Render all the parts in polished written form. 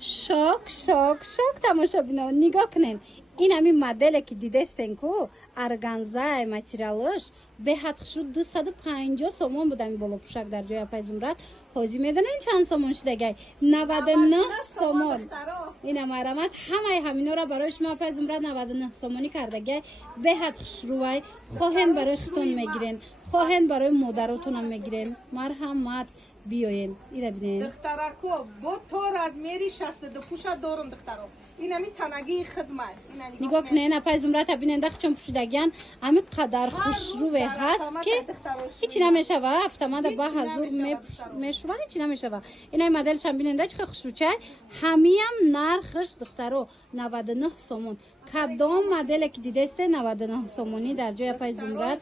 شوک تماشا بینو نگاه کنین این همین مدل که دیدستین کو ارگانزای ماتریالش به حد شد 250 سومون بود. بالا پوشک در جای اپای زمرد حاضی میدونین چند سومون شده گای 99 سومون. این مرامت همه همینا را برای شما اپای زمرد 99 سومونی کرده گای به حد خشروای خواهن برای خودتون میگیرین خواهن برای مادراتون هم میگیرین. مرحمت بیاین اینا ببینین دخترکو با تو размери 62 پوشا دارم دخترو این می تنگی خدمت نگاه کنین اپای زمرت ببینین دخترم پوشیدگان همین قدر خوشرو هست که هیچی نمیشه و افتماده با حضور میشوه هیچی نمیشه و اینا مدلش هم ببینین چه خوشرو چه همیم نرخش دخترو 99 سومون کدام مدل که دیده است 99 سومونی در جای اپای زمرت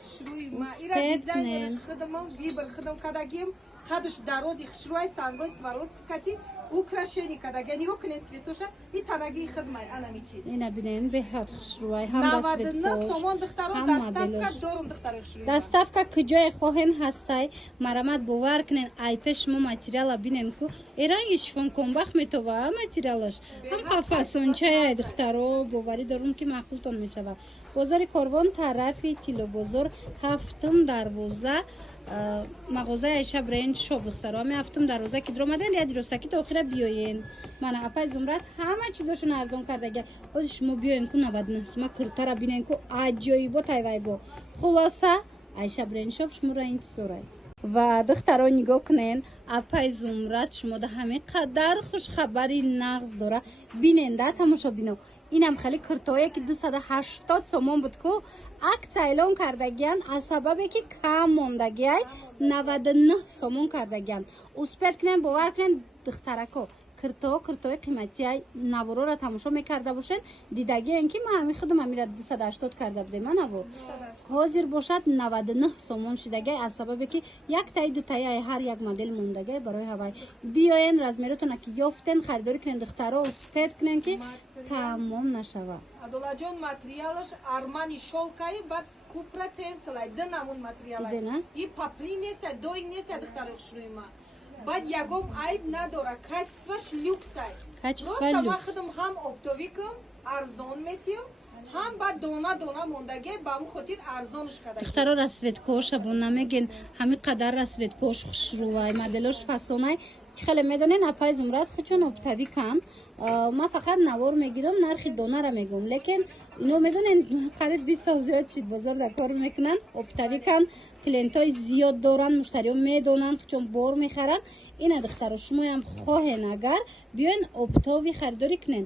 دیزاینش خدمم ویبر خدم کداگیم قدش دروازی خشروی سانگوی سواروس کتی украшение кадаги нигоҳ кунед цветоша и танаги хидмат анами чиз ина бинен беҳад хушрӯй ҳам басвет 99 сомон духтаро даставка дорум духтаро хушрӯй даставка куҷое хоҳен ҳастай марамат бовар кунен айпе шумо материала бинен ку эранги шифон конбах метова материалаш ҳам қафасончая духтаро боварӣ дорум ки маъқултон мешава бозори корвон тарафи тилобозор ҳафтум дарвоза мағоза Айша бренд шоп духтаро ҳами ҳафтум дарвоза ки дромаден яди ростаки то охира биёен мана апай зумрат ҳама чизошон арзон кардага ҳозир шумо биёен ку 99 сума куртара бинен ку аҷоибо тайвайбо хулоса Айша бренд шоп шуморо интизорай ва духтаро нигоҳ кунен апай зумрат шумода ҳамин қадар хушхабари нағз дора бинен да тамошо бино инам хали куртое ки 280 сомон буд ку акция эълон кардагиян аз сабабе ки кам мондагиай 99 сомон кардагиян успет кунен бовар кунен духтарако куртои қиматияй наворора тамошо мекарда бошен дидагиен ки ма ҳамин худам амира 280 карда будем навор ҳозир бошад 99 сомон шудагиай аз сабабе ки як таи ду таи ҳар як модел мондагиай барои ҳавай биёен размеротона ки ёфтен харидорӣ кунен духтаро успет кунен ки тамом нашава адолаҷон материалаш армани шолкаи бад купра тенсилай динамун материалай и папли неса дой неса духтаро хушрӯйма баъд ягом айб надора качестваш люксай просто ма худам ҳам оптовикам арзон метиям ҳам баъд дона дона мондагӣ ба ҳамун хотир арзонш кардагӣ духтаро расветкоша бо намегин ҳамин қадар расветкош хушрӯвай моделош фасонай чӣ хеле медонен апай зумрат худчун оптовикан ман фақат навор мегирам нархи донара мегӯм лекин ино медонен қариб 20 сол зиёд шид бозор дар кор мекунан оптовикан клиентои зиёд доранд муштариҳо медонанд чун бор мехаранд ина духтаро шумоям хоҳен агар биёен оптови харидорӣ кунен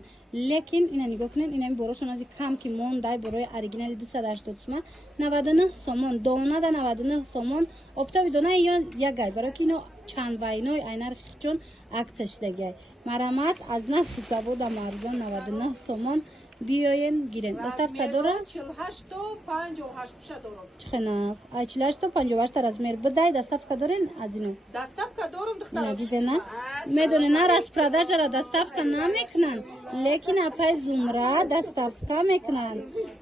лекин ина нигоҳ кунен инами борошон ази кам ки мондай борои оригинали 280 сума 99 сомон донада 99 сомон оптови донаи ё ягай барои ки ино чанд вайнои айнархи чун акция шудагиай марамат аз нафси заводам арзон 99 сомон биёен гирен доставка дора 48 то 58 пуша дорам чхенас ай 48 то 58 размер бидай доставка дорен аз ино доставка дорам духтаро дидена медонен на распродажара доставка намекунан лекин апай зумра доставка мекунан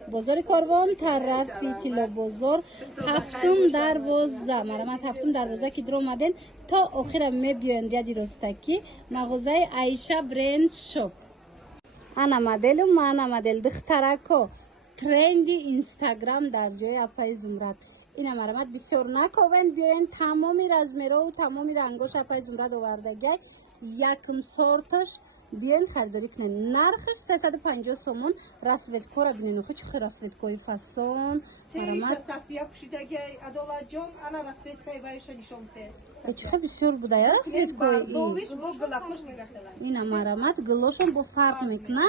бозори корвон тарафи тилобозор ҳафтум дарвоза марамат ҳафтум дарвоза ки дромаден то охира мебиёянд яди ростаки мағозаи Айша бренд шоп ана моделу мана модел духтарако тренди инстаграм дар ҷои апай зумрат ина марамат бисёр наковен биёен тамоми размеру тамоми рангош апай зумрат овардагиай якум сорташ биёен харидорӣ кунен нархаш 350 сомон расветкора бинен ху чӣ хел расветкои фасон марамат сафия пушидагиай адолаҷон ана расветкаи вайша нишонте чӣ хел бисёр будая расветкои довиш бо гилакош дигахела ина марамат гилошон бо фарқ мекуна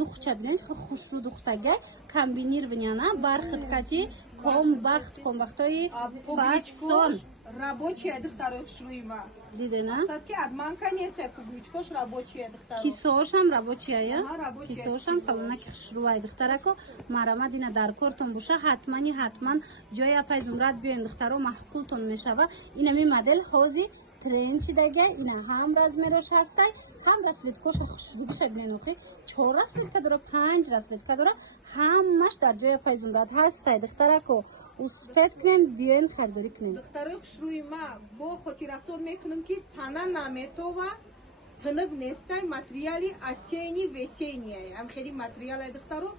духча бинен чӣ хел хушрӯ духтагиай комбинированиана бархаткати комбахтои фасон рабочая духтаро хушрӯйма дидена садки адманка неса публичкош рабочая духтаро кисошам рабочая кисошам калонаки хушрӯвай духтарако марамат ина дар кортон боша ҳатман ҷои апай зумрат биёен духтаро маҳқултон мешава инами модел ҳози тренд шидагиай ина ҳам размерош ҳастай ҳам расветкоша хушрӯбиша бинен охи 4 расветка дора 5 расветка дора ҳамаш дар ҷои апай зумрат ҳастай духтарако успет кунен биёен харидорӣ кунен духтаро хушрӯи ма бо хотиррасон мекунам ки тана наметова тынық нестай материали осенний весенний ам хели материалы духтаро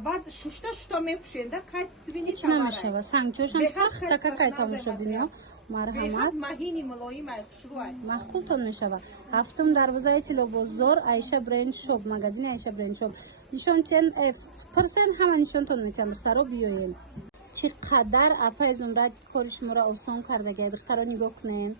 бад шушта мепушенда качественный товар намешава санкчошам сахта какая тамошобино марҳамат маҳини мулоим айхушруай маҳқултон мешава ҳафтум дарвозаи тилобозор Айша бренд шоп магазини Айша бренд шоп нишонтен пирсен ҳама нишонтон метиҳам духтаро биёен чӣ қадар апаи зумрат кори шуморо осон кардагия духтаро нигоҳ кунен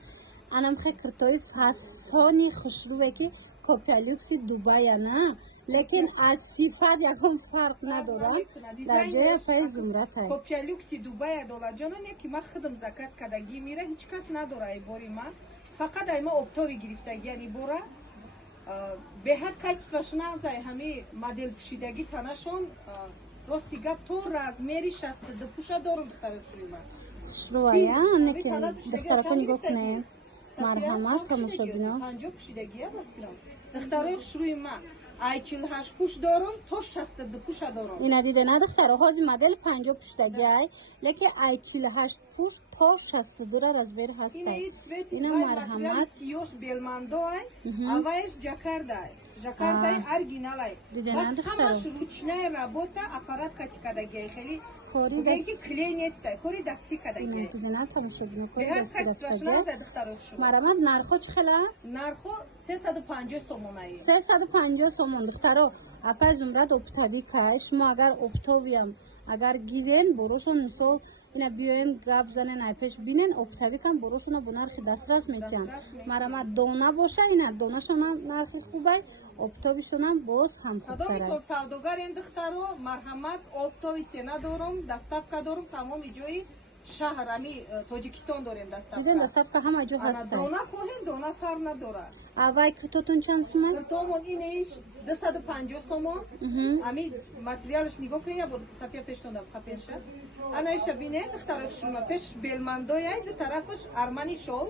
анамхе киртои фасони хушрӯе ки копиалюкси дубая на лекин аз сифат ягон фарқ надорад дар ҷои апаи зумратай копиалюкси дубая доладҷона не ки ман худам заказ кардагӣ мира ҳеҷ кас надора бори ман фақат ай ма обтови гирифтагиян ибора беҳад качестваш назай ҳами модел пӯшидагӣ танашон рости гап то размери 62 пӯша дорум духтаро шурима хушрӯая неки духтарако нигоҳ кунен марҳамат тамошобино 50 пӯшидагия бафкирам духтаро шурима ай 48 пӯш дорум то 62 пӯша дорум ина дидена духтаро ҳозир модель 50 пӯштагиай лекин ай 48 пӯш то 62 размер ҳастай ина марҳамат сиёш белмандоай аваеш жакардай оригиналай дидена духтаро ҳамаш ручная работа аппарат хати кадагиай хели ки клей нестай кори дастӣ кадагиай дидена тамошобино беҳад качестваш назай духтаро шумо марҳамат нархо чӣ хела нархо 350 сомонаи 350 сомон духтаро апай зумрат оптави кай шумо агар оптовиам агар гирен борошон мисол ина биёен гап занен айпеш бинен оптавикам борошона бо нархи дастрас метиҳам марҳамат дона боша ина донашонам нархи хубай оптовишонам боз ҳам хубтар то савдогарен духтаро марҳамат оптови цена дорум доставка дорум тамоми ҷои шаҳр ами тоҷикистон дорем доставка ҳама ҷо ҳаст дона хоҳем дона фар надора авай киртотун чанд сомон киртомон инеш 250 сомон ами материалш нигоҳ кунед бо сафия пештонда хапеша анаиша бинед духтаро шума пеш белмандояй ду тарафаш армани шол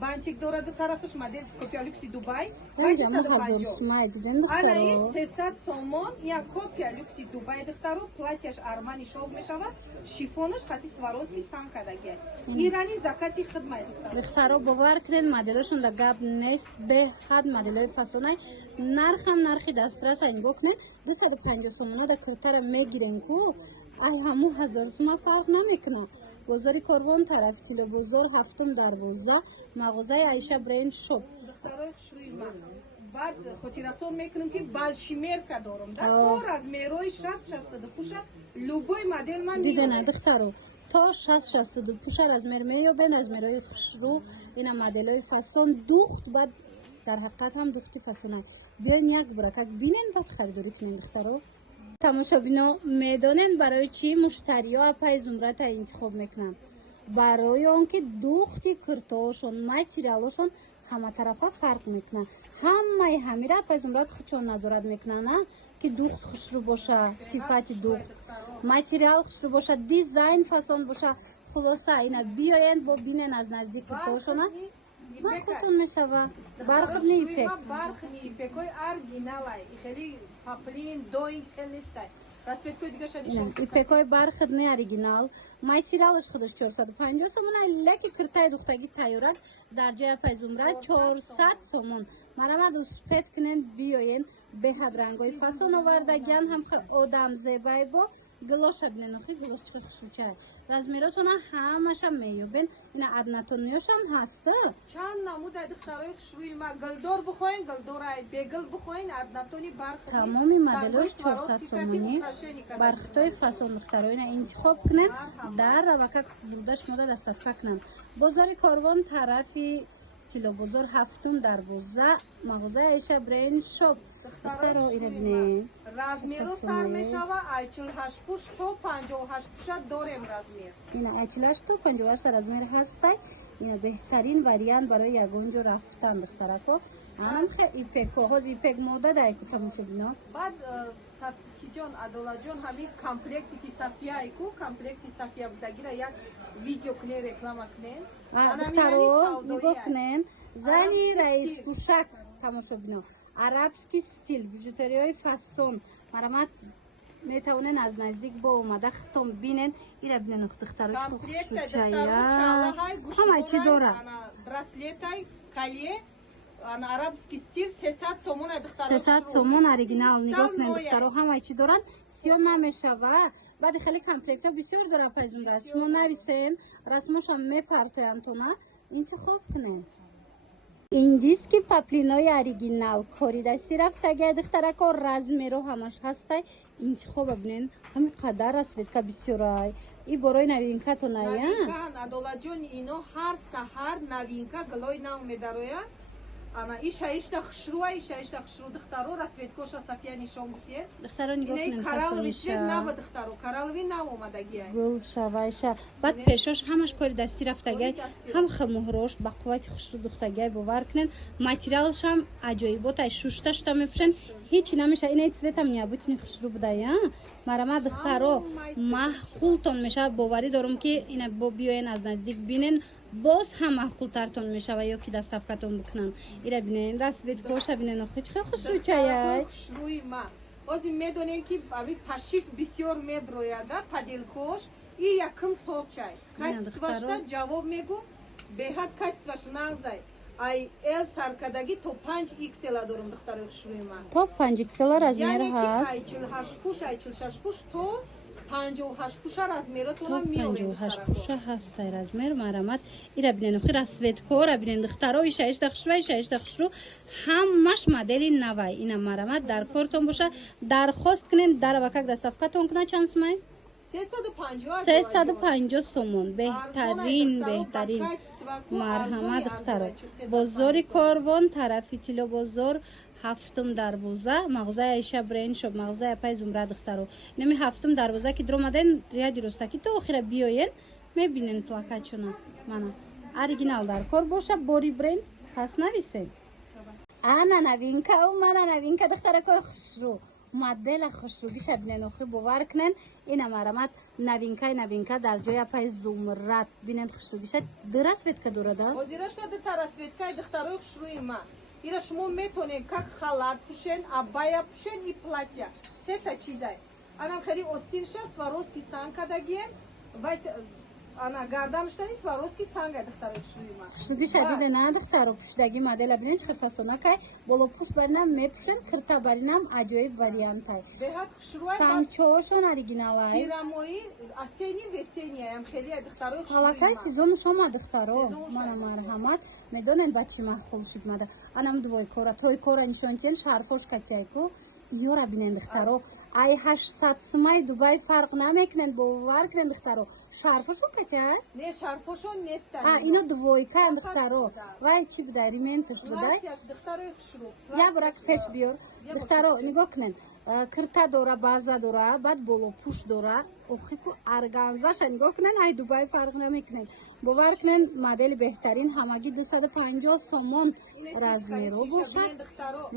бантик дорад ду тарафаш модель копиалюкси дубай 250 анаиш 300 сомон я копиалюкси дубай духтаро платьяш армани шол мешавад шифонаш хати сваровски сан кадагия ирани закати хидмат духтаро бовар кунед моделошон да гап нест беҳад моделҳои фасонай нархам нархи дастрасай нигоҳ кунед 250 сомона да куртара мегирем ку ай ҳаму 1000 сома фарқ намекунад бозори корвон тарафи тилобозор ҳафтум дарвоза мағозаи Айша бренд шоп духтаро шурима баъд хотиррасон мекунем ки балшимерка дорум да то размерои 60-62 пӯша любой модел ман дидена духтаро то 60-62 пӯша размер меёбен размерои хушрӯ ина моделҳои фасон духт баъд дар ҳақиқат ҳам духти фасонай биёен як буракак бинен баъд харидорӣ кунем духтаро тамошобино медонен барои чӣ муштариҳо апаи зумрата интихоб мекунанд барои он ки духти куртоошон материалошон ҳаматарафа фарқ мекунад ҳамаи ҳамира апаи зумрат худшон назорат мекунанд на ки духт хушрӯ боша сифати духт материал хушрӯ боша дизайн фасон боша хулоса ина биёен бо бинен аз наздик куртоошона махкутон мешава бархни ипекои оригиналай хели паплин доинг хел нестай расветкои дигашон ипекои бархни оригинал материалаш худаш 450 сомон леки киртаи духтагӣ тайёрак дар ҷои апаи зумрат 400 сомон марҳамат успет кунен биёен беҳад рангҳои фасон овардагиян ҳам одам зебай бо гилоша бинен охи гилош чиқар хушрӯчай размеротона ҳамаша меёбен ина аднатониёшам ҳаста чанд намудай духтарои хушрӯи ма гилдор бихоҳен гилдорай бегил бихоҳен аднатони бархи тамоми моделҳои 400 сомонӣ бархитои фасон духтаро ина интихоб кунен дар равака бурда шумода доставка кунанд бозори корвон тарафи тилобозор ҳафтум дарвоза мағозаи Айша бренд шоп духтаро ина бинед размеро сар мешава ай 48 пӯш то 58 пӯша дорем размер ина ай 48 то 58 размер ҳастай ина беҳтарин вариант барои ягон ҷо рафтан духтарако анам хе ипеко ҳозир ипек мода дай ку тамошобино баъд сафкиҷон адолатҷон ҳами комплекти ки сафияи ку комплекти сафия будагира як видео кунен реклама кунен духтаро нигоҳ кунен зани раиспӯшак тамошобино арабский стил бижутерияи фасон марҳамат метавонен аз наздик бо омада хитом бинен ира бинен духтаро комплекта духтаро чалаҳай ҳама чӣ дора браслетай кале арабский стиль 300 сомон духтаро 300 сомон оригинал нигоҳ кунед духтаро ҳамаи чӣ дорад сиён намешава баъди хеле комплектҳо бисёр дора пайзумда шумо нависем расмошам мепартоянд то на интихоб кунед индийский паплинои оригинал кори дастӣ рафтагия духтарако размеро ҳамаш ҳастай интихоба бинен ҳамин қадар расветка бисёрай и борои новинкатоная адолаҷон ино ҳар саҳар новинка глои нав медароя ана ишаишта хушруа ишаишта хушру духтаро расветкоша сафия нишон бисер духтаро нигоҳ кунед каралови цвет нава духтаро каралови нав омадагия гул шавайша баъд пешош ҳамаш кори дастӣ рафтагия ҳам химуҳрош ба қуввати хушру духтагия бовар кунед материалшам аҷоиботай шушта шуда мепӯшен ҳечи намеша инаи цветам необычный хушру будая марама духтаро маҳқултон мешавад боварӣ дорум ки ина биёен аз наздик бинен боз ҳам маҳқултартон мешава ё ки дастафкатон бикунанд ира бинен расветкоша бинен охи чӣ хушрӯчаяй хушрӯи ма озим медонем ки ави пашиф бисёр меброяда паделкош и якм сорчай качествашта ҷавоб мегу беҳад качестваш нағзай ай эл саркадаги то 5 xl дорум духтарои хушрӯи ма то 5 xl размер ҳаст ай 48 пуш ай 46 пуш то 58 пуша размеротонам меёбем 58 пуша ҳастай размер марамат ира бинен охи расветкора бинен духтаро ишаишта хушрӯ ишаишта хушрӯ ҳамаш модели навай ина марамат дар кортон боша дархост кунен дарва как доставкатон куна чанд сумай 350 сомон беҳтарин марҳамат духтаро бозори корвон тарафи тилло бозор ҳафтум дарвоза мағозаи Аиша бренд шоп мағозаи апай зумра духтаро инами ҳафтум дарвоза ки дромадаем рияди ростаки то охира биёен мебинен плакатчуна мана оригинал дар кор боша бори бренд пас нависен ана новинка мана новинка духтаракои хушрӯ модела хушрӯ биша бинен охи бовар кунен ина марамат новинка дар ҷои апай зумрат бинен хушрӯ биша ду расветка дорада ҳозираша дута расветкаи духтарои хушрӯи ма ира шумо метонед как халат пӯшен абая пӯшен и платья сета чизай анам хели остинша сваровски санкадагием вай ана гарданштани сваровски санга духтарои хушрӯи ма хушрӯги шадиде на духтаро пӯшидаги модела бинен чӣ фасонакай боло пӯш баринам мепӯшен кирта баринам аҷоиб вариантай беҳад хушрӯай самчоошон оригиналай тирамои осенни весенияям хели духтарои халакай сезонуш омад духтаро мана марҳамат медонед ба чӣ маҳқул шуд мада анам дувои кора тои кора нишонтиен шарфош катяйку ёра бинен духтаро ай 800 сумай дубай фарқ намекунен бовар кунен духтаро шарфошо катяй не шарфошо нестан ино дувойкаан духтаро вай чӣ будай риментуш будай духтарои хушрӯ ябрак пеш биёр духтаро нигоҳ кунен кирта дора база дора баъд боло пӯш дора охику арганзаша нигоҳ кунен ай дубай фарқ намекунен бовар кунен модели беҳтарин ҳамагӣ 250 сомон размеро бошад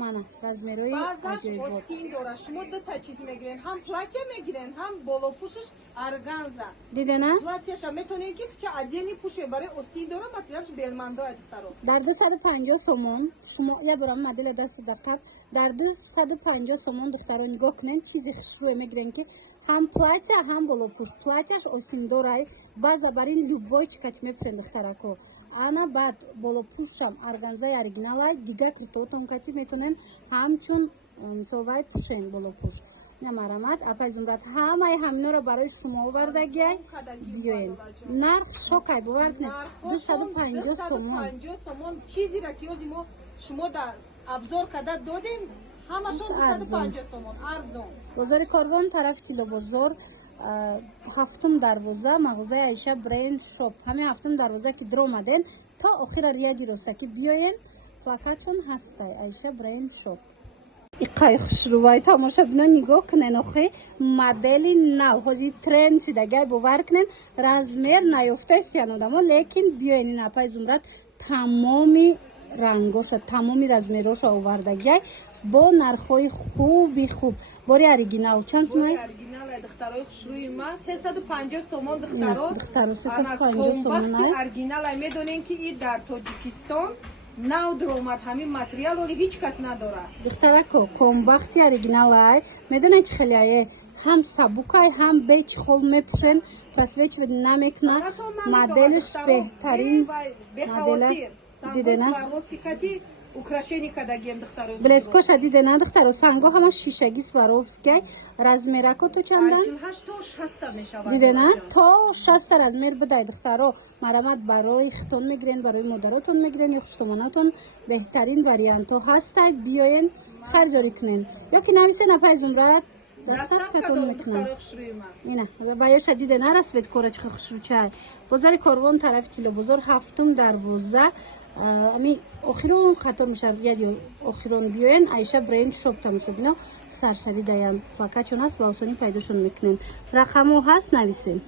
мана размерои аҷоибот остин дора шумо дута чиз мегирен ҳам платья мегирен ҳам болопӯшаш арганза дидена платьяша метонед ки ча отдельный пӯше барои остин дора материалш белмандоа духтаро дар 250 сомон шумо ябарам модели дасти даққат дар 250 сомон духтаро нигоҳ кунен чизи хушрӯе мегирен ки ҳам платья ҳам болопӯш платьяш остиндорай база бар ин любой чикач мепӯшен духтарако ана баъд болопӯшам арганзаи оригиналай дига киртоотон кати метонен ҳамчун мисолвай пӯшен болопӯш намарамат апай зумрат ҳамаи ҳаминоро барои шумо овардагиай биёен нарх шокай бовар кунед 250 сомон чизира ки ози мо шумо дар абзор када додем ҳамашон 250 сомон арзон бозори корвон тарафи тилло бозор ҳафтум дарвоза мағозаи Аиша бренд шоп ҳамин ҳафтум дарвоза ки дромаден то охира рияги ростаки биёен плакатон ҳастай Аиша бренд шоп иқай хушрӯвай тамошабинон нигоҳ кунен охи модели нав ҳозир тренд шудагай бовар кунен размер наёфтаистиян одамо лекин биёен ин апай зумрат тамоми рангоша тамоми размероша овардагиай бо нархҳои хуби хуб бори оригинал чанд сумай духтарои хушрӯи ма 350 сомон духтаро 350 сомон оригиналай медонем ки и дар тоҷикистон нав дромад ҳамин материалони ҳеҷ кас надорад духтарако комбахти оригиналай медонед чӣ хеле ҳам сабукай ҳам беч хол мепӯшен пас веч намекунад моделиш беҳтарин модела дидена украшение кадагем духтаро. Блеско шадиде на духтаро санго ҳама шишаги Swarovski размерако то чанда? 48 мешавад. Диде на то 60 размер будай духтаро марамат барои хитон мегирен барои модаротон мегирен ё хуштомонатон беҳтарин вариантҳо ҳастай биёен харидорӣ кунен ёки нависен апай зумрат дастафтатон мекунам ина ва ё шадиде нарасвед кора чихи хушрӯчай бозори Корвон тарафи Чило бозор 7 дарвоза ами охирон қатор мешавад ё охирон биёен Айша бренд шоп тамошоб ино саршавӣ даянд плакачон ҳаст ба осонӣ пайдошон мекунем рақамо ҳаст нависен